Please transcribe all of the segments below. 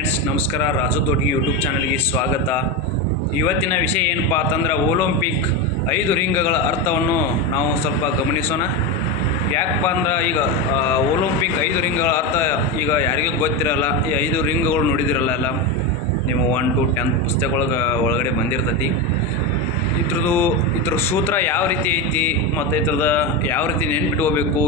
Friends, ನಮಸ್ಕಾರ. Raju Totagi YouTube ಚಾನಲ್ಗೆ ಸ್ವಾಗತ. ಇವತ್ತಿನ ವಿಷಯ ಏನಪ್ಪ ಅಂತಂದ್ರೆ ಒಲಿಂಪಿಕ್ 5 ರಿಂಗ್ಗಳ ಅರ್ಥವನ್ನು ನಾವು ಸ್ವಲ್ಪ ಗಮನಿಸೋಣ. ಯಾಕಪ್ಪ ಅಂದ್ರೆ ಈಗ ಒಲಿಂಪಿಕ್ 5 ರಿಂಗ್ಗಳ ಅರ್ಥ ಈಗ ಯಾರಿಗೂ ಗೊತ್ತಿರಲ್ಲ. ಈ 5 ರಿಂಗ್ಗಳು ನೋಡಿದಿರಲ್ಲ ಎಲ್ಲ ನೀವು 1 to 10 ಒಳಗಡೆ ಬಂದಿರ್ತೈತಿ. ಇದ್ರ ಸೂತ್ರ ಯಾವ ರೀತಿ ಐತಿ ಮತ್ತು ಇದ್ರದ ಯಾವ ರೀತಿ ನೆನ್ಪಿಟ್ಕೋಬೇಕು,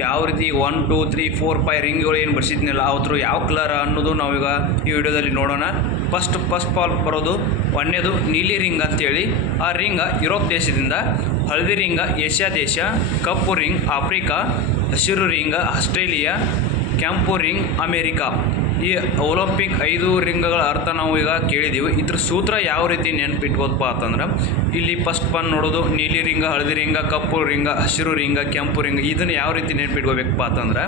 ಯಾವ ರೀತಿ 1 2 3 4 5 ರಿಂಗ್ಗಳು ಏನು ಬರ್ಸಿದ್ನಿಲ್ಲ ಅವ್ರು ಯಾವ ಕಲರ್ ಅನ್ನೋದು ನಾವೀಗ ಈ ವಿಡಿಯೋದಲ್ಲಿ ನೋಡೋಣ. ಫಸ್ಟ್ ಪಾಲ್ ಬರೋದು ಒಂದನೇದು ನೀಲಿ ರಿಂಗ್ ಅಂತೇಳಿ. ಆ ರಿಂಗ್ ಯುರೋಪ್ ದೇಶದಿಂದ, ಹಳದಿ ರಿಂಗ್ ಏಷ್ಯಾ ದೇಶ, ಕಪ್ಪು ರಿಂಗ್ ಆಫ್ರಿಕಾ, ಹಸಿರು ರಿಂಗ್ ಆಸ್ಟ್ರೇಲಿಯಾ, ಕೆಂಪು ರಿಂಗ್ ಅಮೇರಿಕಾ. ಈ ಒಲಿಂಪಿಕ್ 5 ರಿಂಗ್ಗಳ ಅರ್ಥ ನಾವು ಈಗ ಕೇಳಿದ್ದೀವಿ. ಇದ್ರ ಸೂತ್ರ ಯಾವ ರೀತಿ ನೆನ್ಪಿಟ್ಕೋದಪ್ಪ ಅಂತಂದ್ರೆ, ಇಲ್ಲಿ ಫಸ್ಟ್ ಪನ್ ನೋಡೋದು ನೀಲಿ ರಿಂಗ, ಹಳದಿ ರಿಂಗ, ಕಪ್ಪು ರಿಂಗ, ಹಸಿರು ರಿಂಗ, ಕೆಂಪು ರಿಂಗ. ಇದನ್ನು ಯಾವ ರೀತಿ ನೆನ್ಪಿಟ್ಕೋಬೇಕಪ್ಪ ಅಂತಂದ್ರೆ,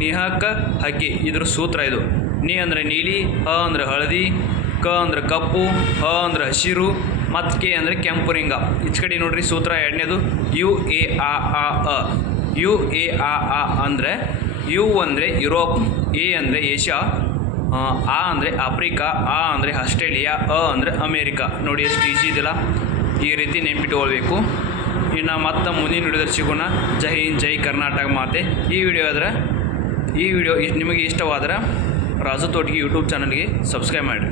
ನಿಹಾಕ ಹಕ್ಕಿ ಇದ್ರ ಸೂತ್ರ ಇದು. ನೀ ಅಂದರೆ ನೀಲಿ, ಹ ಅಂದರೆ ಹಳದಿ, ಕ ಅಂದರೆ ಕಪ್ಪು, ಹ ಅಂದರೆ ಹಸಿರು, ಮತ್ತು ಕೆ ಅಂದರೆ ಕೆಂಪು ರಿಂಗ. ಈಚ್ ಕಡೆ ನೋಡ್ರಿ ಸೂತ್ರ. ಎರಡನೇದು UAAA ಅಂದರೆ ಯು ಅಂದರೆ ಯುರೋಪ್, ಎ ಅಂದರೆ ಏಷ್ಯಾ, ಆ ಅಂದರೆ ಆಫ್ರಿಕಾ, ಆ ಅಂದರೆ ಆಸ್ಟ್ರೇಲಿಯಾ, ಅ ಅಂದರೆ ಅಮೇರಿಕಾ. ನೋಡಿ ಎಷ್ಟು ಈಜಿ ಇದೆಯಲ್ಲ. ಈ ರೀತಿ ನೆನ್ಪಿಟ್ಕೊಳ್ಬೇಕು. ಇನ್ನು ಮತ್ತೆ ಮುಂದಿನ ವಿಡಿಯೋದಲ್ಲಿ ಸಿಗೋಣ. ಜೈ ಹಿಂದ್, ಜೈ ಕರ್ನಾಟಕ ಮಾತೆ. ಈ ವಿಡಿಯೋ ನಿಮಗೆ ಇಷ್ಟವಾದರೆ ರಾಜು ತೋಟಗಿ ಯೂಟ್ಯೂಬ್ ಚಾನಲ್ಗೆ ಸಬ್ಸ್ಕ್ರೈಬ್ ಮಾಡಿರಿ.